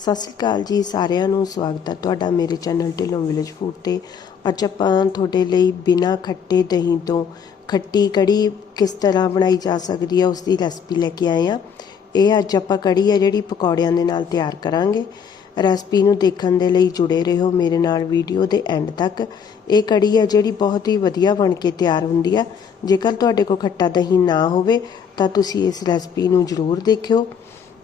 ਸਤਿ ਸ੍ਰੀ ਅਕਾਲ ਜੀ ਸਾਰਿਆਂ ਨੂੰ, ਸਵਾਗਤ ਹੈ ਤੁਹਾਡਾ ਮੇਰੇ ਚੈਨਲ ਢਿੱਲੋਂ ਵਿਲੇਜ ਫੂਡ ਤੇ। ਅੱਜ ਆਪਾਂ ਤੁਹਾਡੇ ਲਈ ਬਿਨਾ ਖੱਟੇ ਦਹੀਂ ਤੋਂ ਖੱਟੀ ਕੜੀ ਕਿਸ ਤਰ੍ਹਾਂ ਬਣਾਈ ਜਾ ਸਕਦੀ ਹੈ ਉਸ ਦੀ ਰੈਸਪੀ ਲੈ ਕੇ ਆਏ ਆ ਇਹ ਅੱਜ ਆਪਾਂ ਕੜੀ ਹੈ ਜਿਹੜੀ ਪਕੌੜਿਆਂ ਦੇ ਨਾਲ ਤਿਆਰ ਕਰਾਂਗੇ। ਰੈਸਪੀ ਨੂੰ ਦੇਖਣ ਦੇ ਲਈ ਜੁੜੇ ਰਹੋ ਮੇਰੇ ਨਾਲ ਵੀਡੀਓ ਦੇ ਐਂਡ ਤੱਕ। ਇਹ ਕੜੀ ਹੈ ਜਿਹੜੀ ਬਹੁਤ ਹੀ ਵਧੀਆ ਬਣ ਕੇ ਤਿਆਰ ਹੁੰਦੀ ਆ ਜੇਕਰ ਤੁਹਾਡੇ ਕੋਲ ਖੱਟਾ ਦਹੀਂ ਨਾ ਹੋਵੇ ਤਾਂ ਤੁਸੀਂ ਇਸ ਰੈਸਪੀ ਨੂੰ ਜ਼ਰੂਰ ਦੇਖਿਓ।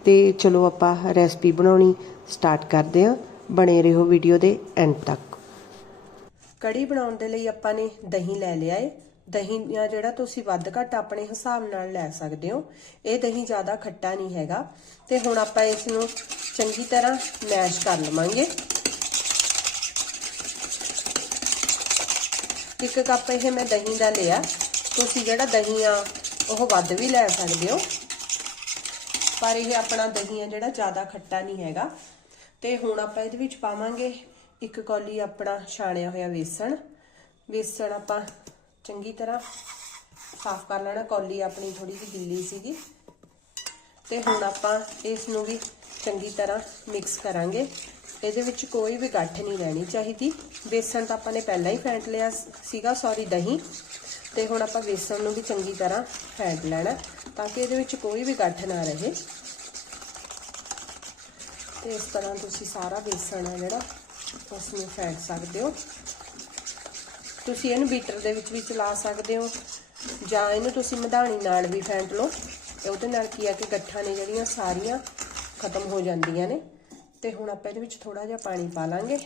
ਤੇ ਚਲੋ ਆਪਾਂ ਰੈਸਪੀ ਬਣਾਉਣੀ ਸਟਾਰਟ ਕਰਦੇ ਹਾਂ। ਬਣੇ ਰਹੋ ਵੀਡੀਓ ਦੇ ਐਂਡ ਤੱਕ। ਕੜੀ ਬਣਾਉਣ ਦੇ ਲਈ ਆਪਾਂ ਨੇ ਦਹੀਂ ਲੈ ਲਿਆ ਏ। ਦਹੀਂ ਆ ਜਿਹੜਾ ਤੁਸੀਂ ਵੱਧ ਘੱਟ ਆਪਣੇ ਹਿਸਾਬ ਨਾਲ ਲੈ ਸਕਦੇ ਹੋ। ਇਹ ਦਹੀਂ ਜ਼ਿਆਦਾ ਖੱਟਾ ਨਹੀਂ ਹੈਗਾ। ਤੇ ਹੁਣ ਆਪਾਂ ਇਸ ਨੂੰ ਚੰਗੀ ਤਰ੍ਹਾਂ ਮੈਸ਼ ਕਰ ਲਵਾਂਗੇ। ਇੱਕ ਕੱਪ ਇਹ ਮੈਂ ਦਹੀਂ ਦਾ ਲਿਆ। ਤੁਸੀਂ ਜਿਹੜਾ ਦਹੀਂ ਆ, ਉਹ ਵੱਧ ਵੀ ਲੈ ਸਕਦੇ ਹੋ। ਪਰ ਇਹ ਆਪਣਾ ਦਹੀਂ ਆ ਜਿਹੜਾ ਜ਼ਿਆਦਾ ਖੱਟਾ ਨਹੀਂ ਹੈਗਾ। ਤੇ ਹੁਣ ਆਪਾਂ ਇਹਦੇ ਵਿੱਚ ਪਾਵਾਂਗੇ ਇੱਕ ਕੌਲੀ ਆਪਣਾ ਛਾਣਿਆ ਹੋਇਆ ਵੇਸਣ। ਵੇਸਣ ਆਪਾਂ ਚੰਗੀ ਤਰ੍ਹਾਂ ਸਾਫ਼ ਕਰ ਲੈਣਾ। ਕੌਲੀ ਆਪਣੀ ਥੋੜੀ ਜਿਹੀ ਗਿੱਲੀ ਸੀਗੀ। ਤੇ ਹੁਣ ਆਪਾਂ ਇਸ ਨੂੰ ਵੀ ਚੰਗੀ ਤਰ੍ਹਾਂ ਮਿਕਸ ਕਰਾਂਗੇ। ਇਹਦੇ ਵਿੱਚ ਕੋਈ ਵੀ ਗੱਠ ਨਹੀਂ ਰਹਿਣੀ ਚਾਹੀਦੀ। ਬੇਸਣ ਤਾਂ ਆਪਾਂ ਨੇ ਪਹਿਲਾਂ ਹੀ ਫੈਂਟ ਲਿਆ ਸੀਗਾ, ਸੌਰੀ, ਦਹੀਂ। ਤੇ ਹੁਣ ਆਪਾਂ ਬੇਸਣ ਨੂੰ ਵੀ ਚੰਗੀ ਤਰ੍ਹਾਂ ਫੈਂਟ ਲੈਣਾ ਤਾਂ ਕਿ ਇਹਦੇ ਵਿੱਚ ਕੋਈ ਵੀ ਗੱਠ ਨਾ ਰਹੇ। ਤੇ ਇਸ ਤਰ੍ਹਾਂ ਤੁਸੀਂ ਸਾਰਾ ਬੇਸਣ ਆ ਜਿਹੜਾ, ਉਸ ਨੂੰ ਫੈਂਟ ਸਕਦੇ ਹੋ। ਤੁਸੀਂ ਇਹਨੂੰ ਬੀਟਰ ਦੇ ਵਿੱਚ ਵੀ ਚਲਾ ਸਕਦੇ ਹੋ, ਜਾਂ ਇਹਨੂੰ ਤੁਸੀਂ ਮਧਾਣੀ ਨਾਲ ਵੀ ਫੈਂਟ ਲਓ। ਉਹਦੇ ਨਾਲ ਕੀ ਆ ਕਿ ਗੱਠਾਂ ਨੇ ਜਿਹੜੀਆਂ ਸਾਰੀਆਂ ਖਤਮ ਹੋ ਜਾਂਦੀਆਂ ਨੇ। ਤੇ ਹੁਣ ਆਪਾਂ ਇਹਦੇ ਵਿੱਚ ਥੋੜਾ ਜਿਹਾ ਪਾਣੀ ਪਾ ਲਾਂਗੇ।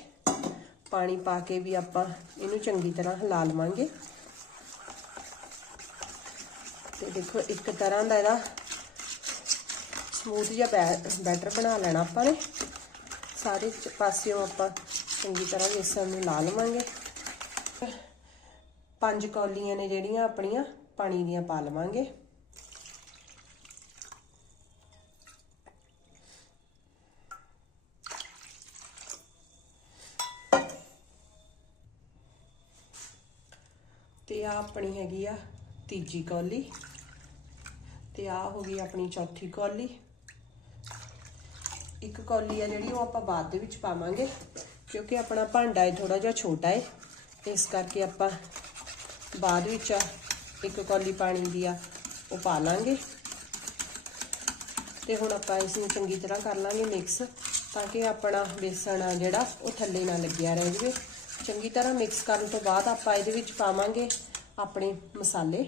ਪਾਣੀ ਪਾ ਕੇ ਵੀ ਆਪਾਂ ਇਹਨੂੰ ਚੰਗੀ ਤਰ੍ਹਾਂ ਹਿਲਾ ਲਵਾਂਗੇ। ਤੇ ਦੇਖੋ, ਇੱਕ ਤਰ੍ਹਾਂ ਦਾ ਇਹਦਾ ਸਮੂਥ ਜਿਹਾ ਬੈਟਰ ਬਣਾ ਲੈਣਾ ਆਪਾਂ ਨੇ। ਸਾਰੇ ਪਾਸਿਓਂ ਆਪਾਂ ਚੰਗੀ ਤਰ੍ਹਾਂ ਵੇਸਣ ਨੂੰ ਲਾ ਲਵਾਂਗੇ। ਪੰਜ ਕੌਲੀਆਂ ਨੇ ਜਿਹੜੀਆਂ ਆਪਣੀਆਂ, ਪਾਣੀ ਦੀਆਂ ਪਾ ਲਵਾਂਗੇ। ਤੇ ਆ ਆਪਣੀ ਹੈਗੀ ਆ ਤੀਜੀ ਕੌਲੀ। ਤੇ ਆ ਹੋ ਗਈ ਆਪਣੀ ਚੌਥੀ ਕੌਲੀ। ਇੱਕ ਕੌਲੀ ਆ ਜਿਹੜੀ ਉਹ ਆਪਾਂ ਬਾਅਦ ਦੇ ਵਿੱਚ ਪਾਵਾਂਗੇ, ਕਿਉਂਕਿ ਆਪਣਾ ਭਾਂਡਾ ਹੈ ਥੋੜਾ ਜਿਹਾ ਛੋਟਾ ਹੈ ਇਸ ਕਰਕੇ ਆਪਾਂ ਬਾਅਦ ਵਿੱਚ ਇੱਕ ਕੌਲੀ ਪਾਣੀ ਦੀ ਆ, ਉਹ ਪਾ ਲਾਂਗੇ। ਤੇ ਹੁਣ ਆਪਾਂ ਇਸ ਨੂੰ ਚੰਗੀ ਤਰ੍ਹਾਂ ਕਰ ਲਾਂਗੇ ਮਿਕਸ, ਤਾਂ ਕਿ ਆਪਣਾ ਬੇਸਣ ਆ ਜਿਹੜਾ, ਉਹ ਥੱਲੇ ਨਾ ਲੱਗਿਆ ਰਹਿ ਜਵੇ। ਚੰਗੀ ਤਰ੍ਹਾਂ ਮਿਕਸ ਕਰਨ ਤੋਂ ਬਾਅਦ ਆਪਾਂ ਇਹਦੇ ਵਿੱਚ ਪਾਵਾਂਗੇ ਆਪਣੇ ਮਸਾਲੇ।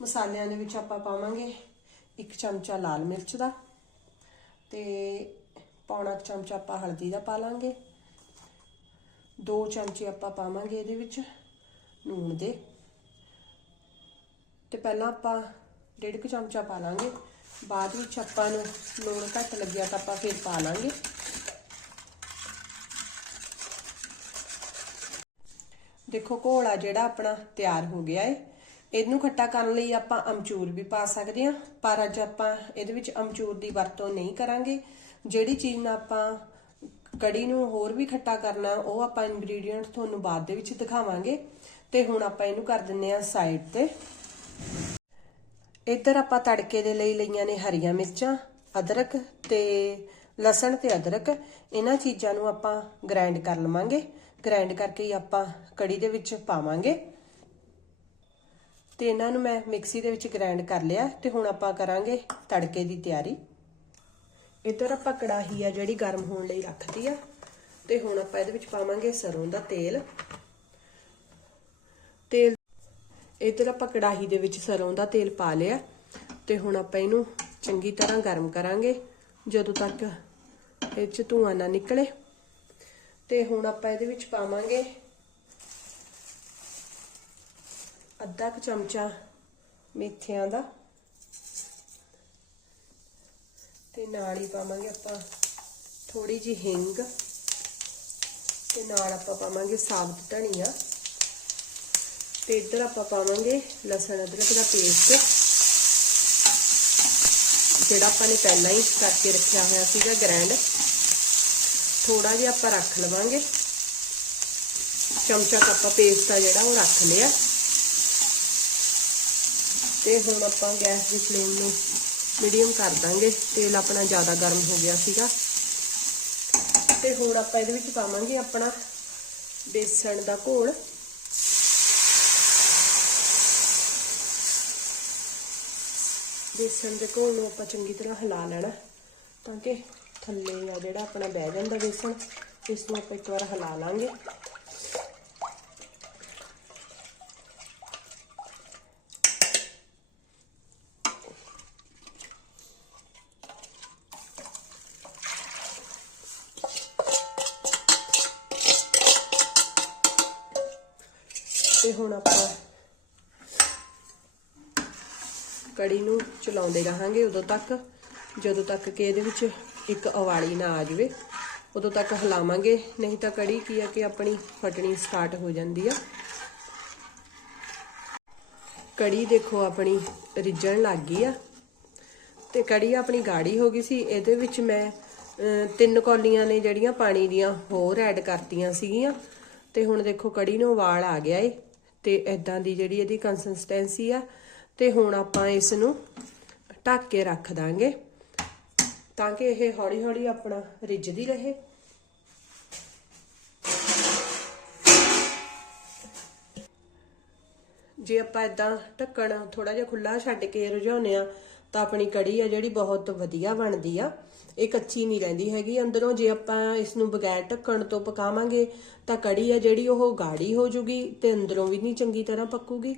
ਮਸਾਲਿਆਂ ਦੇ ਵਿੱਚ ਆਪਾਂ ਪਾਵਾਂਗੇ ਇੱਕ ਚਮਚਾ ਲਾਲ ਮਿਰਚ ਦਾ ਤੇ ਪੌਣਾ ਚਮਚਾ ਆਪਾਂ ਹਲਦੀ ਦਾ ਪਾ ਲਾਂਗੇ। ਦੋ ਚਮਚੇ ਆਪਾਂ ਪਾਵਾਂਗੇ ਇਹਦੇ ਵਿੱਚ ਨੂਣ ਦੇ। ਤੇ ਪਹਿਲਾਂ ਆਪਾਂ ਡੇਢ ਕੁ ਚਮਚਾ ਪਾ ਲਾਂਗੇ। ਬਾਅਦ ਵਿੱਚ ਆਪਾਂ ਨੂੰ ਲੂਣ ਘੱਟ ਲੱਗਿਆ ਤਾਂ ਆਪਾਂ ਫਿਰ ਪਾ ਲਾਂਗੇ। ਦੇਖੋ ਘੋਲਾ ਜਿਹੜਾ ਆਪਣਾ ਤਿਆਰ ਹੋ ਗਿਆ ਏ। ਇਹਨੂੰ ਖੱਟਾ ਕਰਨ ਲਈ ਆਪਾਂ ਅਮਚੂਰ ਵੀ ਪਾ ਸਕਦੇ ਹਾਂ, ਪਰ ਅੱਜ ਆਪਾਂ ਇਹਦੇ ਵਿੱਚ ਅਮਚੂਰ ਦੀ ਵਰਤੋਂ ਨਹੀਂ ਕਰਾਂਗੇ। ਜਿਹੜੀ ਚੀਜ਼ ਨਾਲ ਆਪਾਂ ਕੜੀ ਨੂੰ ਹੋਰ ਵੀ ਖੱਟਾ ਕਰਨਾ, ਉਹ ਆਪਾਂ ਇੰਗਰੀਡੀਅੰਟ ਤੁਹਾਨੂੰ ਬਾਅਦ ਦੇ ਵਿੱਚ ਦਿਖਾਵਾਂਗੇ। ਤੇ ਹੁਣ ਆਪਾਂ ਇਹਨੂੰ ਕਰ ਦਿੰਨੇ ਆ ਸਾਈਡ ਤੇ। ਇੱਧਰ ਆਪਾਂ ਤੜਕੇ ਦੇ ਲਈ ਲਈਆਂ ਨੇ ਹਰੀਆਂ ਮਿਰਚਾਂ, ਅਦਰਕ ਤੇ ਲਸਣ ਤੇ ਅਦਰਕ। ਇਹਨਾਂ ਚੀਜ਼ਾਂ ਨੂੰ ਆਪਾਂ ਗ੍ਰਾਈਂਡ ਕਰ ਲਵਾਂਗੇ। ਗ੍ਰਾਈਂਡ ਕਰਕੇ ਹੀ ਆਪਾਂ ਕੜੀ ਦੇ ਵਿੱਚ ਪਾਵਾਂਗੇ। ਤੇ ਇਹਨਾਂ ਨੂੰ ਮੈਂ ਮਿਕਸੀ ਦੇ ਵਿੱਚ ਗ੍ਰਾਈਂਡ ਕਰ ਲਿਆ ਤੇ ਹੁਣ ਆਪਾਂ ਕਰਾਂਗੇ ਤੜਕੇ ਦੀ ਤਿਆਰੀ। ਇੱਧਰ ਆਪਾਂ ਕੜਾਹੀ ਆ ਜਿਹੜੀ ਗਰਮ ਹੋਣ ਲਈ ਰੱਖਦੀ ਆ ਤੇ ਹੁਣ ਆਪਾਂ ਇਹਦੇ ਵਿੱਚ ਪਾਵਾਂਗੇ ਸਰੋਂ ਦਾ ਤੇਲ। ਤੇਲ ਇੱਧਰ ਆਪਾਂ ਕੜਾਹੀ ਦੇ ਵਿੱਚ ਸਰੋਂ ਦਾ ਤੇਲ ਪਾ ਲਿਆ ਤੇ ਹੁਣ ਆਪਾਂ ਇਹਨੂੰ ਚੰਗੀ ਤਰ੍ਹਾਂ ਗਰਮ ਕਰਾਂਗੇ ਜਦੋਂ ਤੱਕ ਇਹ ਚ ਧੂਆਂ ਨਾ ਨਿਕਲੇ। ਤੇ ਹੁਣ ਆਪਾਂ ਇਹਦੇ ਵਿੱਚ ਪਾਵਾਂਗੇ ਅੱਧਾ ਕੁ ਚਮਚਾ ਮੇਥਿਆਂ ਦਾ। ਤੇ ਨਾਲ ਹੀ ਪਾਵਾਂਗੇ ਆਪਾਂ ਥੋੜੀ ਜੀ ਹਿੰਗ। ਤੇ ਨਾਲ ਆਪਾਂ ਪਾਵਾਂਗੇ ਸਾਬਤ ਧਨੀਆ। ਤੇ ਇੱਧਰ ਆਪਾਂ ਪਾਵਾਂਗੇ ਲਸਣ ਅਦਰਕ ਦਾ ਪੇਸਟ ਜਿਹੜਾ ਆਪਾਂ ਨੇ ਪਹਿਲਾਂ ਹੀ ਕਰਕੇ ਰੱਖਿਆ ਹੋਇਆ ਸੀਗਾ ਗ੍ਰੈਂਡ ਥੋੜਾ ਜਿਹਾ ਆਪਾਂ ਰੱਖ ਲਵਾਂਗੇ। ਚਮਚਾ ਕੁ ਆਪਾਂ ਪੇਸਟ ਆ ਜਿਹੜਾ ਉਹ ਰੱਖ ਲਿਆ। ਤੇ ਹੁਣ ਆਪਾਂ ਗੈਸ ਦੀ ਫਲੇਮ ਨੂੰ ਮੀਡੀਅਮ ਕਰ ਦਾਂਗੇ। ਤੇਲ ਆਪਣਾ ਜ਼ਿਆਦਾ ਗਰਮ ਹੋ ਗਿਆ ਸੀਗਾ। ਤੇ ਹੁਣ ਆਪਾਂ ਇਹਦੇ ਵਿੱਚ ਪਾਵਾਂਗੇ ਆਪਣਾ ਬੇਸਣ ਦਾ ਘੋਲ। ਬੇਸਣ ਦੇ ਘੋਲ ਨੂੰ ਆਪਾਂ ਚੰਗੀ ਤਰ੍ਹਾਂ ਹਿਲਾ ਲੈਣਾ, ਤਾਂ ਕਿ ਥੱਲੇ ਆ ਜਿਹੜਾ ਆਪਣਾ ਬਹਿ ਜਾਂਦਾ ਬੇਸਣ, ਇਸ ਨੂੰ ਆਪਾਂ ਇੱਕ ਵਾਰ ਹਿਲਾ ਲਾਂਗੇ। ਤੇ ਹੁਣ ਆਪਾਂ ਕੜੀ ਨੂੰ ਚਲਾਉਂਦੇ ਰਹਾਂਗੇ ਉਦੋਂ ਤੱਕ ਜਦੋਂ ਤੱਕ ਕਿ ਇਹਦੇ ਵਿੱਚ ਇੱਕ ਅਵਾਲੀ ਨਾ ਆ ਜਾਵੇ। ਉਦੋਂ ਤੱਕ ਹਿਲਾਵਾਂਗੇ ਨਹੀਂ ਤਾਂ ਕੜੀ ਕੀ ਆ ਕਿ ਆਪਣੀ ਫਟਣੀ ਸਟਾਰਟ ਹੋ ਜਾਂਦੀ ਆ। ਕੜੀ ਦੇਖੋ ਆਪਣੀ ਰਿੱਜਣ ਲੱਗ ਗਈ ਆ। ਤੇ ਕੜੀ ਆਪਣੀ ਗਾੜੀ ਹੋ ਗਈ ਸੀ ਇਹਦੇ ਵਿੱਚ ਮੈਂ ਅਹ, ਤਿੰਨ ਕੌਲੀਆਂ ਨੇ ਜਿਹੜੀਆਂ ਪਾਣੀ ਦੀਆਂ ਹੋਰ ਐਡ ਕਰਤੀਆਂ ਸੀਗੀਆਂ। ਤੇ ਹੁਣ ਦੇਖੋ ਕੜੀ ਨੂੰ ਉਬਾਲ ਆ ਗਿਆ ਏ। ਤੇ ਇਦਾਂ ਦੀ ਜਿਹੜੀ ਇਹਦੀ ਕੰਸਿਸਟੈਂਸੀ ਆ, ਤੇ ਹੁਣ ਆਪਾਂ ਇਸ ਨੂੰ ਢੱਕ ਕੇ ਰੱਖ ਦਾਂਗੇ ਤਾਂ ਕਿ ਇਹ ਹੌਲੀ ਹੌਲੀ ਆਪਣਾ ਰਿੱਝਦੀ ਰਹੇ। ਜੇ ਆਪਾਂ ਇਦਾਂ ਢੱਕਣ ਥੋੜਾ ਜਿਹਾ ਖੁੱਲਾ ਛੱਡ ਕੇ ਰਝਾਉਨੇ ਆ ਤਾਂ ਆਪਣੀ ਕੜੀ ਆ ਜਿਹੜੀ ਬਹੁਤ ਵਧੀਆ ਬਣਦੀ ਆ। ਇਹ ਕੱਚੀ ਨਹੀਂ ਰਹਿੰਦੀ ਹੈਗੀ। ਅੰਦਰੋਂ ਜੇ ਆਪਾਂ ਇਸ ਨੂੰ ਬਗੈਰ ਢੱਕਣ ਤੋਂ ਪਕਾਵਾਂਗੇ ਤਾਂ ਕੜੀ ਆ ਜਿਹੜੀ ਉਹ ਗਾੜੀ ਹੋ ਜੂਗੀ ਤੇ ਅੰਦਰੋਂ ਵੀ ਨਹੀਂ ਚੰਗੀ ਤਰ੍ਹਾਂ ਪੱਕੂਗੀ।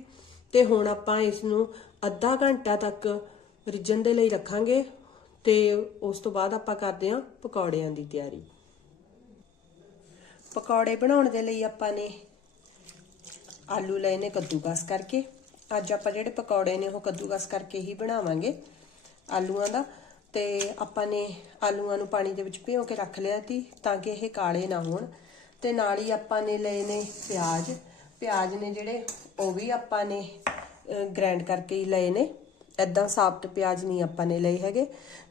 ਤੇ ਹੁਣ ਆਪਾਂ ਇਸ ਨੂੰ ਅੱਧਾ ਘੰਟਾ ਤੱਕ ਰਿੱਝਣ ਦੇ ਲਈ ਰੱਖਾਂਗੇ ਤੇ ਉਸ ਤੋਂ ਬਾਅਦ ਆਪਾਂ ਕਰਦੇ ਹਾਂ ਪਕੌੜਿਆਂ ਦੀ ਤਿਆਰੀ। ਪਕੌੜੇ ਬਣਾਉਣ ਦੇ ਲਈ ਆਪਾਂ ਨੇ ਆਲੂ ਲਏ ਨੇ ਕੱਦੂਕਸ ਕਰਕੇ। ਅੱਜ ਆਪਾਂ ਜਿਹੜੇ ਪਕੌੜੇ ਨੇ ਉਹ ਕੱਦੂਕਸ ਕਰਕੇ ਹੀ ਬਣਾਵਾਂਗੇ ਆਲੂਆਂ ਦਾ। ਤੇ ਆਪਾਂ ਨੇ ਆਲੂਆਂ ਨੂੰ ਪਾਣੀ ਦੇ ਵਿੱਚ ਭਿਓ ਕੇ ਰੱਖ ਲਿਆ ਸੀ ਤਾਂ ਕਿ ਇਹ ਕਾਲੇ ਨਾ ਹੋਣ। ਤੇ ਨਾਲ ਹੀ ਆਪਾਂ ਨੇ ਲਏ ਨੇ ਪਿਆਜ਼। ਪਿਆਜ਼ ਨੇ ਜਿਹੜੇ, ਉਹ ਵੀ ਆਪਾਂ ਨੇ ਗ੍ਰਾਈਂਡ ਕਰਕੇ ਹੀ ਲਏ ਨੇ। ਐਦਾਂ ਸਾਬਤ ਪਿਆਜ਼ ਨਹੀਂ ਆਪਾਂ ਨੇ ਲਏ ਹੈਗੇ।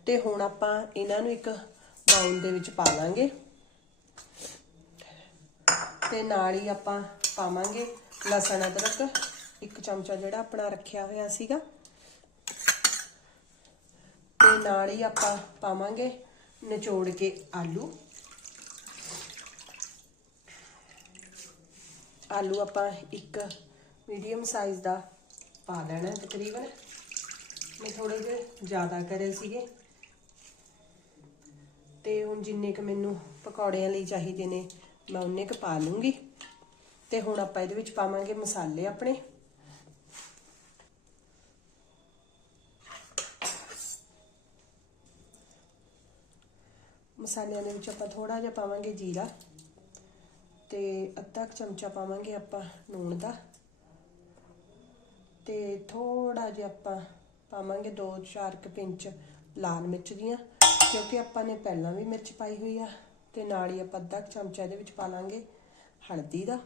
ਤੇ ਹੁਣ ਆਪਾਂ ਇਹਨਾਂ ਨੂੰ ਇੱਕ ਬਾਉਲ ਦੇ ਵਿੱਚ ਪਾ ਲਾਂਗੇ। ਤੇ ਨਾਲ ਹੀ ਆਪਾਂ ਪਾਵਾਂਗੇ ਲਸਣ ਅਦਰਕ। ਇੱਕ ਚਮਚਾ ਜਿਹੜਾ ਆਪਣਾ ਰੱਖਿਆ ਹੋਇਆ ਸੀਗਾ। ਨਾਲ ਹੀ ਆਪਾਂ ਪਾਵਾਂਗੇ ਨਿਚੋੜ ਕੇ ਆਲੂ। ਆਲੂ ਆਪਾਂ ਇੱਕ ਮੀਡੀਅਮ ਸਾਈਜ਼ ਦਾ ਪਾ ਲੈਣਾ ਤਕਰੀਬਨ। ਮੈਂ ਥੋੜੇ ਜਿਹੇ ਜ਼ਿਆਦਾ ਕਰੇ ਸੀਗੇ। ਤੇ ਹੁਣ ਜਿੰਨੇ ਕ ਮੈਨੂੰ ਪਕੌੜਿਆਂ ਲਈ ਚਾਹੀਦੇ ਨੇ, ਮੈਂ ਉਨੇ ਕ ਪਾ ਲੂੰਗੀ। ਤੇ ਹੁਣ ਆਪਾਂ ਇਹਦੇ ਵਿੱਚ ਪਾਵਾਂਗੇ ਮਸਾਲੇ ਆਪਣੇ। ਮਸਾਲਿਆਂ ਦੇ ਵਿੱਚ ਆਪਾਂ ਥੋੜਾ ਜਿਹਾ ਪਾਵਾਂਗੇ ਜੀਰਾ ਤੇ ਅੱਧਾ ਕੁ ਚਮਚਾ ਪਾਵਾਂਗੇ ਆਪਾਂ ਨੂਣ ਦਾ ਤੇ ਥੋੜਾ ਜਿਹਾ ਆਪਾਂ ਪਾਵਾਂਗੇ 2-4 ਕੁ ਪਿੰਚ ਲਾਲ ਮਿਰਚ ਦੀਆਂ, ਕਿਉਂਕਿ ਆਪਾਂ ਨੇ ਪਹਿਲਾਂ ਵੀ ਮਿਰਚ ਪਾਈ ਹੋਈ ਆ ਤੇ ਨਾਲ ਹੀ ਆਪਾਂ ਅੱਧਾ ਕੁ ਚਮਚਾ ਇਹਦੇ ਵਿੱਚ ਪਾ ਲਾਂਗੇ ਹਲਦੀ ਦਾ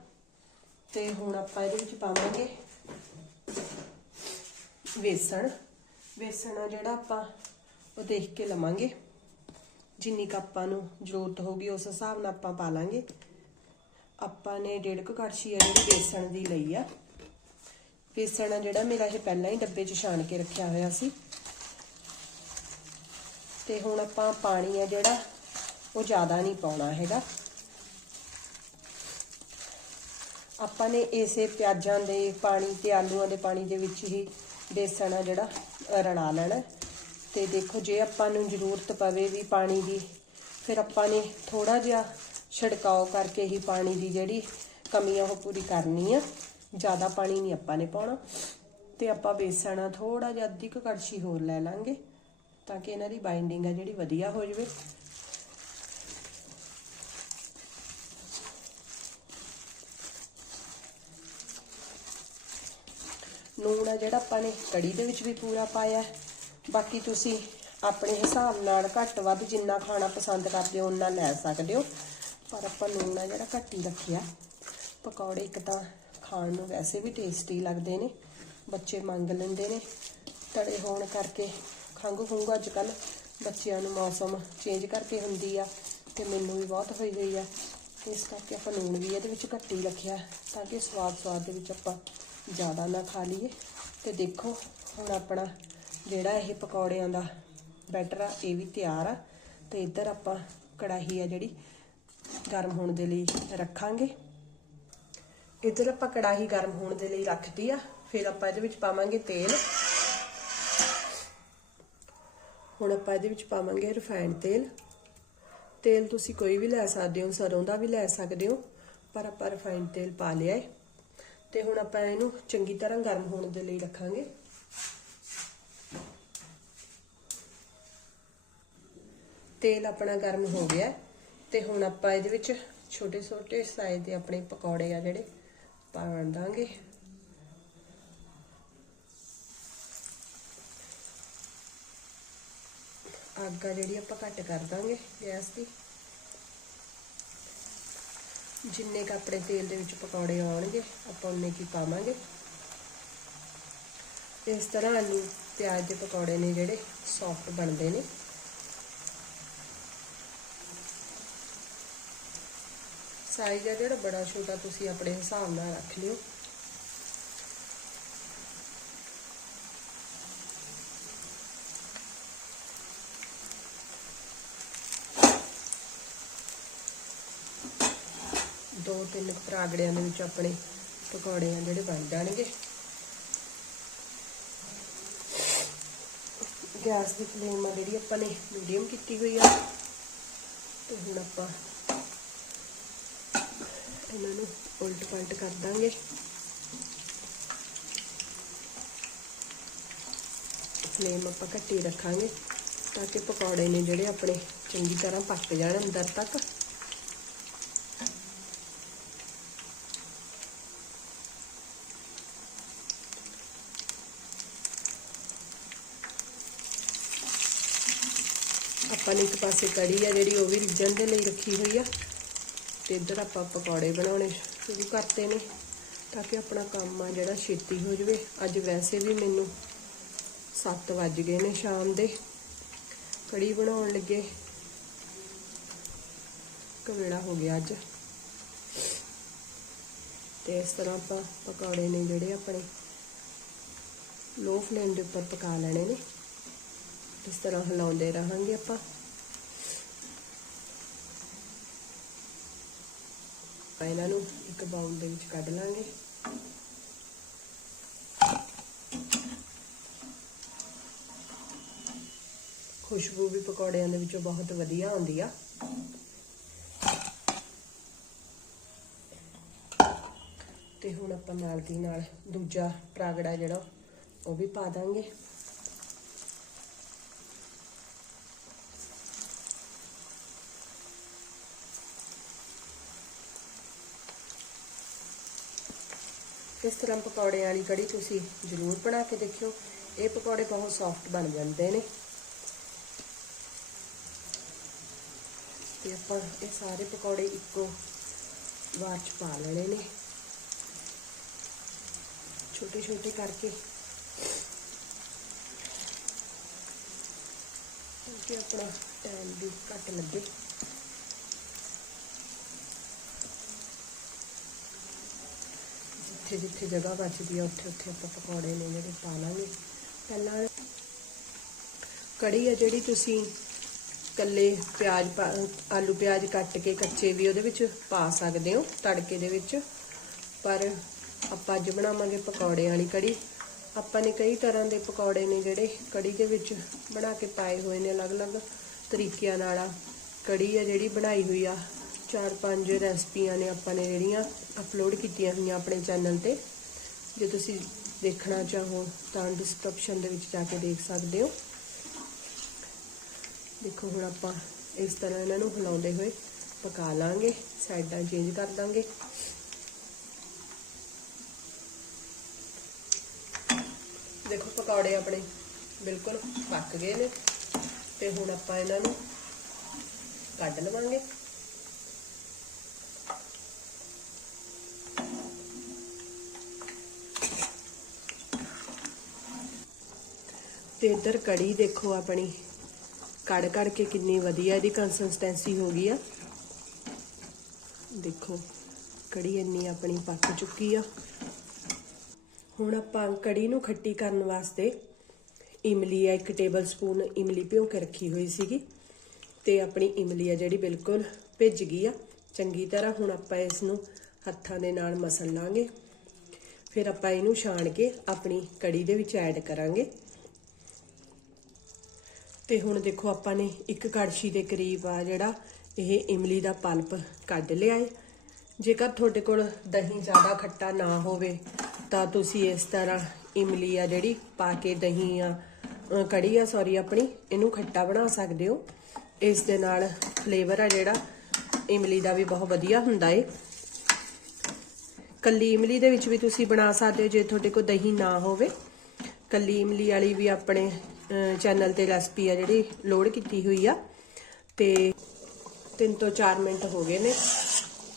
ਤੇ ਹੁਣ ਆਪਾਂ ਇਹਦੇ ਵਿੱਚ ਪਾਵਾਂਗੇ ਵੇਸਣ ਵੇਸਣ ਆ ਜਿਹੜਾ ਆਪਾਂ ਉਹ ਦੇਖ ਕੇ ਲਵਾਂਗੇ। ਜਿੰਨੀ ਕੁ ਆਪਾਂ ਨੂੰ ਜ਼ਰੂਰਤ ਹੋਗੀ ਉਸ ਹਿਸਾਬ ਨਾਲ ਆਪਾਂ ਪਾ ਲਾਂਗੇ। ਆਪਾਂ ਨੇ ਡੇਢ ਕੁ ਕੜਛੀ ਆ ਜਿਹੜੀ ਵੇਸਣ ਦੀ ਲਈ ਆ। ਬੇਸਣ ਆ ਜਿਹੜਾ ਮੇਰਾ ਇਹ ਪਹਿਲਾਂ ਹੀ ਡੱਬੇ 'ਚ ਛਾਣ ਕੇ ਰੱਖਿਆ ਹੋਇਆ ਸੀ। ਤੇ ਹੁਣ ਆਪਾਂ ਪਾਣੀ ਆ ਜਿਹੜਾ, ਉਹ ਜ਼ਿਆਦਾ ਨਹੀਂ ਪਾਉਣਾ ਹੈਗਾ। ਆਪਾਂ ਨੇ ਇਸੇ ਪਿਆਜ਼ਾਂ ਦੇ ਪਾਣੀ ਤੇ ਆਲੂਆਂ ਦੇ ਪਾਣੀ ਦੇ ਵਿੱਚ ਹੀ ਬੇਸਣ ਆ ਜਿਹੜਾ ਰਲਾ ਲੈਣਾ। ਤੇ ਦੇਖੋ ਜੇ ਆਪਾਂ ਨੂੰ ਜ਼ਰੂਰਤ ਪਵੇ ਵੀ ਪਾਣੀ ਦੀ, ਫਿਰ ਆਪਾਂ ਨੇ ਥੋੜਾ ਜਿਹਾ ਛਿੜਕਾਓ ਕਰਕੇ ਹੀ ਪਾਣੀ ਦੀ ਜਿਹੜੀ ਕਮੀ ਆ ਉਹ ਪੂਰੀ ਕਰਨੀ ਆ। ਜ਼ਿਆਦਾ ਪਾਣੀ ਨਹੀਂ ਆਪਾਂ ਨੇ ਪਾਉਣਾ। ਤੇ ਆਪਾਂ ਬੇਸਣ ਆ ਥੋੜਾ ਜਿਹਾ ਅੱਧੀ ਕੁ ਕੜਛੀ ਹੋਰ ਲੈ ਲਾਂਗੇ ਤਾਂ ਕਿ ਇਹਨਾਂ ਦੀ ਬਾਈਂਡਿੰਗ ਆ ਜਿਹੜੀ ਵਧੀਆ ਹੋ ਜਾਵੇ। ਨੂਣ ਆ ਜਿਹੜਾ ਆਪਾਂ ਨੇ ਕੜੀ ਦੇ ਵਿੱਚ ਵੀ ਪੂਰਾ ਪਾਇਆ। ਬਾਕੀ ਤੁਸੀਂ ਆਪਣੇ ਹਿਸਾਬ ਨਾਲ ਘੱਟ ਵੱਧ ਜਿੰਨਾ ਖਾਣਾ ਪਸੰਦ ਕਰਦੇ ਹੋ ਉਨਾ ਲੈ ਸਕਦੇ ਹੋ। ਪਰ ਆਪਾਂ ਨੂਣ ਆ ਜਿਹੜਾ ਘੱਟ ਹੀ ਰੱਖਿਆ। ਪਕੌੜੇ ਇੱਕ ਤਾਂ ਖਾਣ ਨੂੰ ਵੈਸੇ ਵੀ ਟੇਸਟੀ ਲੱਗਦੇ ਨੇ, ਬੱਚੇ ਮੰਗ ਲੈਂਦੇ ਨੇ। ਤੜੇ ਹੋਣ ਕਰਕੇ ਖੰਘ ਖੁੰਘ ਅੱਜ ਕੱਲ ਬੱਚਿਆਂ ਨੂੰ ਮੌਸਮ ਚੇਂਜ ਕਰਕੇ ਹੁੰਦੀ ਆ ਤੇ ਮੈਨੂੰ ਵੀ ਬਹੁਤ ਹੋਈ ਗਈ ਆ। ਇਸ ਕਰਕੇ ਆਪਾਂ ਲੂਣ ਵੀ ਇਹਦੇ ਵਿੱਚ ਘੱਟ ਹੀ ਰੱਖਿਆ ਤਾਂ ਕਿ ਸਵਾਦ ਸਵਾਦ ਦੇ ਵਿੱਚ ਆਪਾਂ ਜ਼ਿਆਦਾ ਨਾ ਖਾ ਲਈਏ। ਤੇ ਦੇਖੋ ਹੁਣ ਆਪਣਾ ਜਿਹੜਾ ਇਹ ਪਕੌੜਿਆਂ ਦਾ ਬੈਟਰ ਆ, ਇਹ ਵੀ ਤਿਆਰ ਆ। ਤੇ ਇੱਧਰ ਆਪਾਂ ਕੜਾਹੀ ਆ ਜਿਹੜੀ ਗਰਮ ਹੋਣ ਦੇ ਲਈ ਰੱਖਾਂਗੇ। ਇੱਧਰ ਆਪਾਂ ਕੜਾਹੀ ਗਰਮ ਹੋਣ ਦੇ ਲਈ ਰੱਖਤੀ ਆ। ਫਿਰ ਆਪਾਂ ਇਹਦੇ ਵਿੱਚ ਪਾਵਾਂਗੇ ਤੇਲ। ਹੁਣ ਆਪਾਂ ਇਹਦੇ ਵਿੱਚ ਪਾਵਾਂਗੇ ਰਿਫਾਈਨਡ ਤੇਲ। ਤੇਲ ਤੁਸੀਂ ਕੋਈ ਵੀ ਲੈ ਸਕਦੇ ਹੋ, ਸਰੋਂ ਦਾ ਵੀ ਲੈ ਸਕਦੇ ਹੋ, ਪਰ ਆਪਾਂ ਰਿਫਾਈਨਡ ਤੇਲ ਪਾ ਲਿਆ ਹੈ ਤੇ ਹੁਣ ਆਪਾਂ ਇਹਨੂੰ ਚੰਗੀ ਤਰ੍ਹਾਂ ਗਰਮ ਹੋਣ ਦੇ ਲਈ ਰੱਖਾਂਗੇ। ਤੇਲ ਆਪਣਾ ਗਰਮ ਹੋ ਗਿਆ ਹੈ ਤੇ ਹੁਣ ਆਪਾਂ ਇਹਦੇ ਵਿੱਚ ਛੋਟੇ ਛੋਟੇ ਸਾਈਜ਼ ਦੇ ਆਪਣੇ ਪਕੌੜੇ ਆ ਜਿਹੜੇ ਪਾ ਦਾਂਗੇ। ਅੱਗ ਆ ਜਿਹੜੀ ਆਪਾਂ ਘੱਟ ਕਰ ਦਾਂਗੇ ਗੈਸ ਦੀ। ਜਿੰਨੇ ਕ ਆਪਣੇ ਤੇਲ ਦੇ ਵਿੱਚ ਪਕੌੜੇ ਆਉਣਗੇ, ਆਪਾਂ ਉਨੇ ਕੀ ਪਾਵਾਂਗੇ। ਇਸ ਤਰ੍ਹਾਂ ਆਲੂ, ਪਿਆਜ਼ ਦੇ ਪਕੌੜੇ ਨੇ ਜਿਹੜੇ ਸੌਫਟ ਬਣਦੇ ਨੇ। ਸਾਈਜ਼ ਆ ਜਿਹੜਾ ਬੜਾ ਛੋਟਾ ਤੁਸੀਂ ਆਪਣੇ ਹਿਸਾਬ ਨਾਲ ਰੱਖ ਲਿਓ। ਦੋ ਤਿੰਨ ਕੁ ਪਰਾਗੜਿਆਂ ਦੇ ਵਿੱਚ ਆਪਣੇ ਪਕੌੜੇ ਆ ਜਿਹੜੇ ਬਣ ਜਾਣਗੇ। ਗੈਸ ਦੀ ਫਲੇਮ ਆ ਜਿਹੜੀ ਆਪਾਂ ਨੇ ਮੀਡੀਅਮ ਕੀਤੀ ਹੋਈ ਆ। ਤੇ ਹੁਣ ਆਪਾਂ ਇਹਨਾਂ ਨੂੰ ਉਲਟ ਪਲਟ ਕਰ ਦਾਂਗੇ। ਫਲੇਮ ਆਪਾਂ ਘੱਟੀ ਰੱਖਾਂਗੇ ਤਾਂ ਕਿ ਪਕੌੜੇ ਨੇ ਜਿਹੜੇ ਆਪਣੇ ਚੰਗੀ ਤਰ੍ਹਾਂ ਪੱਕ ਜਾਣ ਅੰਦਰ ਤੱਕ। ਆਪਾਂ ਨੇ ਇੱਕ ਪਾਸੇ ਕੜੀ ਆ ਜਿਹੜੀ ਉਹ ਵੀ ਰਿੱਝਣ ਦੇ ਲਈ ਰੱਖੀ ਹੋਈ ਆ। ਤੇ ਇੱਧਰ ਆਪਾਂ ਪਕੌੜੇ ਬਣਾਉਣੇ ਸ਼ੁਰੂ ਕਰਤੇ ਨੇ ਤਾਂ ਕਿ ਆਪਣਾ ਕੰਮ ਆ ਜਿਹੜਾ ਛੇਤੀ ਹੋ ਜਾਵੇ। ਅੱਜ ਵੈਸੇ ਵੀ ਮੈਨੂੰ 7 ਵੱਜ ਗਏ ਨੇ ਸ਼ਾਮ ਦੇ। ਕੜੀ ਬਣਾਉਣ ਲੱਗੇ। ਕਵੇੜਾ ਹੋ ਗਿਆ ਅੱਜ। ਤੇ ਇਸ ਤਰ੍ਹਾਂ ਆਪਾਂ ਪਕੌੜੇ ਨੇ ਜਿਹੜੇ ਆਪਣੇ ਲੋ ਫਲੇਮ ਦੇ ਉੱਪਰ ਪਕਾ ਲੈਣੇ ਨੇ। ਇਸ ਤਰ੍ਹਾਂ ਹਿਲਾਉਂਦੇ ਰਹਾਂਗੇ ਆਪਾਂ। ਆਪਾਂ ਇਹਨਾਂ ਨੂੰ ਇੱਕ ਬਾਉਲ ਦੇ ਵਿੱਚ ਕੱਢ ਲਾਂਗੇ। ਖੁਸ਼ਬੂ ਵੀ ਪਕੌੜਿਆਂ ਦੇ ਵਿੱਚੋਂ ਬਹੁਤ ਵਧੀਆ ਆਉਂਦੀ ਆ। ਤੇ ਹੁਣ ਆਪਾਂ ਨਾਲ ਦੀ ਨਾਲ ਦੂਜਾ ਪ੍ਰਾਗੜਾ ਜਿਹੜਾ, ਉਹ ਵੀ ਪਾ ਦਾਂਗੇ। ਇਸ ਤਰ੍ਹਾਂ ਪਕੌੜੇ ਵਾਲੀ ਕੜੀ ਤੁਸੀਂ ਜ਼ਰੂਰ ਬਣਾ ਕੇ ਦੇਖਿਓ। ਇਹ ਪਕੌੜੇ ਬਹੁਤ ਸੌਫਟ ਬਣ ਜਾਂਦੇ ਨੇ। ਤੇ ਆਪਾਂ ਇਹ ਸਾਰੇ ਪਕੌੜੇ ਇੱਕੋ ਵਾਰ ਚ ਪਾ ਲੈਣੇ ਨੇ। ਛੋਟੇ ਛੋਟੇ ਕਰਕੇ। ਕਿ ਆਪਣਾ ਟਾਈਮ ਵੀ ਘੱਟ ਲੱਗੇ। ਜਿੱਥੇ ਜਿੱਥੇ ਜਗ੍ਹਾ ਬਚਦੀ ਆ, ਉੱਥੇ ਉੱਥੇ ਆਪਾਂ ਪਕੌੜੇ ਨੇ ਜਿਹੜੇ ਪਾ ਲਾਂਗੇ ਪਹਿਲਾਂ ਕੜੀ ਆ ਜਿਹੜੀ ਤੁਸੀਂ ਕੱਲੇ ਪਿਆਜ਼ ਆਲੂ ਪਿਆਜ਼ ਕੱਟ ਕੇ ਕੱਚੇ ਵੀ ਉਹਦੇ ਵਿੱਚ ਪਾ ਸਕਦੇ ਹੋ, ਤੜਕੇ ਦੇ ਵਿੱਚ। ਪਰ ਆਪਾਂ ਅੱਜ ਬਣਾਵਾਂਗੇ ਪਕੌੜੇ ਵਾਲੀ ਕੜੀ। ਆਪਾਂ ਨੇ ਕਈ ਤਰ੍ਹਾਂ ਦੇ ਪਕੌੜੇ ਨੇ ਜਿਹੜੇ ਕੜੀ ਦੇ ਵਿੱਚ ਬਣਾ ਕੇ ਪਾਏ ਹੋਏ ਨੇ ਅਲੱਗ-ਅਲੱਗ ਤਰੀਕਿਆਂ ਨਾਲ। ਕੜੀ ਆ ਜਿਹੜੀ ਬਣਾਈ ਹੋਈ ਆ ਚਾਰ ਪੰਜ ਰੈਸਪੀਆਂ ਨੇ ਆਪਾਂ ਨੇ ਜਿਹੜੀਆਂ ਅਪਲੋਡ ਕੀਤੀਆਂ ਹੋਈਆਂ ਆਪਣੇ ਚੈਨਲ ਤੇ। ਜੇ ਤੁਸੀਂ ਦੇਖਣਾ ਚਾਹੋ ਤਾਂ ਡਿਸਕ੍ਰਿਪਸ਼ਨ ਦੇ ਵਿੱਚ ਜਾ ਕੇ ਦੇਖ ਸਕਦੇ ਹੋ। ਦੇਖੋ ਹੁਣ ਆਪਾਂ ਇਸ ਤਰ੍ਹਾਂ ਇਹਨਾਂ ਨੂੰ ਹਿਲਾਉਂਦੇ ਹੋਏ ਪਕਾ ਲਾਂਗੇ, ਸਾਈਡਾਂ ਚੇਂਜ ਕਰ ਦਾਂਗੇ। ਦੇਖੋ ਪਕੌੜੇ ਆਪਣੇ ਬਿਲਕੁਲ ਪੱਕ ਗਏ ਨੇ ਤੇ ਹੁਣ ਆਪਾਂ ਇਹਨਾਂ ਨੂੰ ਕੱਢ ਲਵਾਂਗੇ। ਤੇ ਇੱਧਰ ਕੜੀ ਦੇਖੋ ਆਪਣੀ। ਕੜ ਕੜ ਕੇ ਕਿੰਨੀ ਵਧੀਆ ਇਹਦੀ ਕੰਸਿਸਟੈਂਸੀ ਹੋ ਗਈ ਆ। ਦੇਖੋ, ਕੜੀ ਇੰਨੀ ਆਪਣੀ ਪੱਕ ਚੁੱਕੀ ਆ। ਹੁਣ ਆਪਾਂ ਕੜੀ ਨੂੰ ਖੱਟੀ ਕਰਨ ਵਾਸਤੇ ਇਮਲੀ ਆ, ਇੱਕ ਟੇਬਲ ਸਪੂਨ ਇਮਲੀ ਭਿਓ ਕੇ ਰੱਖੀ ਹੋਈ ਸੀਗੀ। ਤੇ ਆਪਣੀ ਇਮਲੀ ਆ ਜਿਹੜੀ ਬਿਲਕੁਲ ਭਿੱਜ ਗਈ ਆ। ਚੰਗੀ ਤਰ੍ਹਾਂ ਹੁਣ ਆਪਾਂ ਇਸ ਨੂੰ ਹੱਥਾਂ ਦੇ ਨਾਲ ਮਸਲ ਲਾਂਗੇ। ਫਿਰ ਆਪਾਂ ਇਹਨੂੰ ਛਾਣ ਕੇ ਆਪਣੀ ਕੜੀ ਦੇ ਵਿੱਚ ਐਡ ਕਰਾਂਗੇ। ਤੇ ਹੁਣ ਦੇਖੋ ਆਪਾਂ ਨੇ ਇੱਕ ਕੜਛੀ ਦੇ ਕਰੀਬ ਆ ਜਿਹੜਾ ਇਹ ਇਮਲੀ ਦਾ ਪਲਪ ਕੱਢ ਲਿਆ ਹੈ ਜੇਕਰ ਤੁਹਾਡੇ ਕੋਲ ਦਹੀਂ ਜ਼ਿਆਦਾ ਖੱਟਾ ਨਾ ਹੋਵੇ, ਤਾਂ ਤੁਸੀਂ ਇਸ ਤਰ੍ਹਾਂ ਇਮਲੀ ਆ ਜਿਹੜੀ ਪਾ ਕੇ ਦਹੀਂ ਆ ਕੜੀ ਆ ਸੌਰੀ ਆਪਣੀ, ਇਹਨੂੰ ਖੱਟਾ ਬਣਾ ਸਕਦੇ ਹੋ। ਇਸ ਦੇ ਨਾਲ ਫਲੇਵਰ ਆ ਜਿਹੜਾ ਇਮਲੀ ਦਾ ਵੀ ਬਹੁਤ ਵਧੀਆ ਹੁੰਦਾ ਏ। ਕੱਲੀ ਇਮਲੀ ਦੇ ਵਿੱਚ ਵੀ ਤੁਸੀਂ ਬਣਾ ਸਕਦੇ ਹੋ, ਜੇ ਤੁਹਾਡੇ ਕੋਲ ਦਹੀਂ ਨਾ ਹੋਵੇ। ਕੱਲੀ ਇਮਲੀ ਵਾਲੀ ਵੀ ਆਪਣੇ ਚੈਨਲ ਤੇ ਰੈਸਪੀ ਆ ਜਿਹੜੀ ਲੋਡ ਕੀਤੀ ਹੋਈ ਆ। ਤੇ 3 ਤੋਂ 4 ਮਿੰਟ ਹੋ ਗਏ ਨੇ।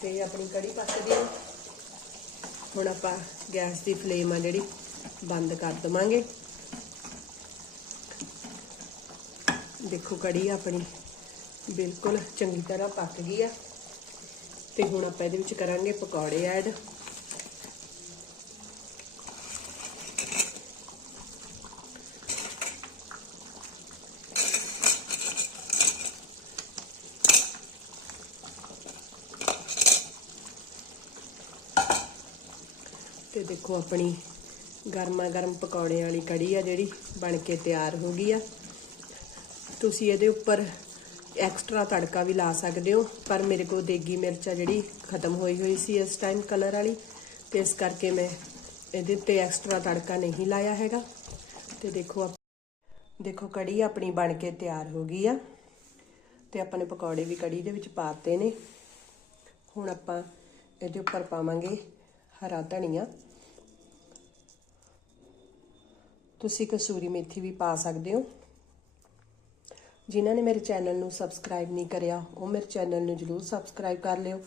ਤੇ ਆਪਣੀ ਕੜੀ ਪੱਕਦੀ ਆ। ਹੁਣ ਆਪਾਂ ਗੈਸ ਦੀ ਫਲੇਮ ਆ ਜਿਹੜੀ, ਬੰਦ ਕਰ ਦਵਾਂਗੇ। ਦੇਖੋ, ਕੜੀ ਆਪਣੀ ਬਿਲਕੁਲ ਚੰਗੀ ਤਰ੍ਹਾਂ ਪੱਕ ਗਈ ਆ। ਤੇ ਹੁਣ ਆਪਾਂ ਇਹਦੇ ਵਿੱਚ ਕਰਾਂਗੇ ਪਕੌੜੇ ਐਡ। ਤੇ ਦੇਖੋ ਆਪਣੀ ਗਰਮਾ ਗਰਮ ਪਕੌੜਿਆਂ ਵਾਲੀ ਕੜੀ ਆ ਜਿਹੜੀ ਬਣ ਕੇ ਤਿਆਰ ਹੋ ਗਈ ਆ। ਤੁਸੀਂ ਇਹਦੇ ਉੱਪਰ ਐਕਸਟਰਾ ਤੜਕਾ ਵੀ ਲਾ ਸਕਦੇ ਹੋ, ਪਰ ਮੇਰੇ ਕੋਲ ਦੇਗੀ ਮਿਰਚ ਆ ਜਿਹੜੀ ਖਤਮ ਹੋਈ ਹੋਈ ਸੀ ਇਸ ਟਾਈਮ ਕਲਰ ਵਾਲੀ, ਤੇ ਇਸ ਕਰਕੇ ਮੈਂ ਇਹਦੇ ਉੱਤੇ ਐਕਸਟਰਾ ਤੜਕਾ ਨਹੀਂ ਲਾਇਆ ਹੈਗਾ। ਤੇ ਦੇਖੋ ਆਪ- ਦੇਖੋ ਕੜੀ ਆਪਣੀ ਬਣ ਕੇ ਤਿਆਰ ਹੋ ਗਈ ਆ। ਤੇ ਆਪਾਂ ਨੇ ਪਕੌੜੇ ਵੀ ਕੜੀ ਦੇ ਵਿੱਚ ਪਾਤੇ ਨੇ। ਹੁਣ ਆਪਾਂ ਇਹਦੇ ਉੱਪਰ ਪਾਵਾਂਗੇ ਹਰਾ ਧਨੀਆ। ਤੁਸੀਂ ਕਸੂਰੀ ਮੇਥੀ ਵੀ ਪਾ ਸਕਦੇ ਹੋ। ਜਿਨ੍ਹਾਂ ਨੇ ਮੇਰੇ ਚੈਨਲ ਨੂੰ ਸਬਸਕ੍ਰਾਈਬ ਨਹੀਂ ਕਰਿਆ, ਉਹ ਮੇਰੇ ਚੈਨਲ ਨੂੰ ਜਰੂਰ ਸਬਸਕ੍ਰਾਈਬ ਕਰ ਲਿਓ।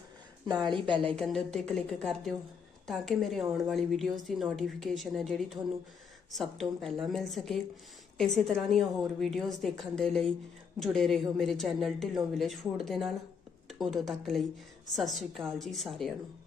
ਨਾਲ ਹੀ ਬੈਲ ਆਈਕਨ ਦੇ ਉੱਤੇ ਕਲਿੱਕ ਕਰ ਦਿਓ, ਤਾਂ ਕਿ ਮੇਰੇ ਆਉਣ ਵਾਲੀ ਵੀਡੀਓਜ਼ ਦੀ ਨੋਟੀਫਿਕੇਸ਼ਨ ਹੈ, ਜਿਹੜੀ ਤੁਹਾਨੂੰ ਸਭ ਤੋਂ ਪਹਿਲਾਂ ਮਿਲ ਸਕੇ। ਇਸੇ ਤਰ੍ਹਾਂ ਦੀਆਂ ਹੋਰ ਵੀਡੀਓਜ਼ ਦੇਖਣ ਦੇ ਲਈ ਜੁੜੇ ਰਹੋ ਮੇਰੇ ਚੈਨਲ ਢਿੱਲੋਂ ਵਿਲੇਜ ਫੂਡ ਦੇ ਨਾਲ। ਉਦੋਂ ਤੱਕ ਲਈ ਸਤਿ ਸ਼੍ਰੀ ਅਕਾਲ ਜੀ ਸਾਰਿਆਂ ਨੂੰ।